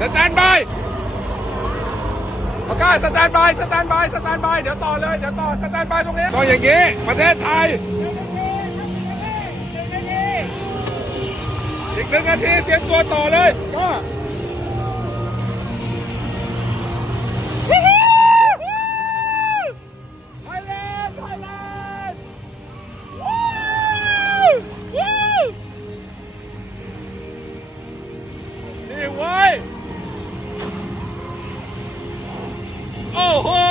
สแตนบายประกาศสแตนบายสแตนบายสแตนบายเดี๋ยวต่อเลยเดี๋ยวต่อสแตนบายตรงนี้ก็อย่างนี้ประเทศไทยอีกหนึ่งนาทีเตรียมตัวต่อเลยก็ไทยแลนด์ไทยแลนด์วู้วู้นี่เว้ย โอ้โห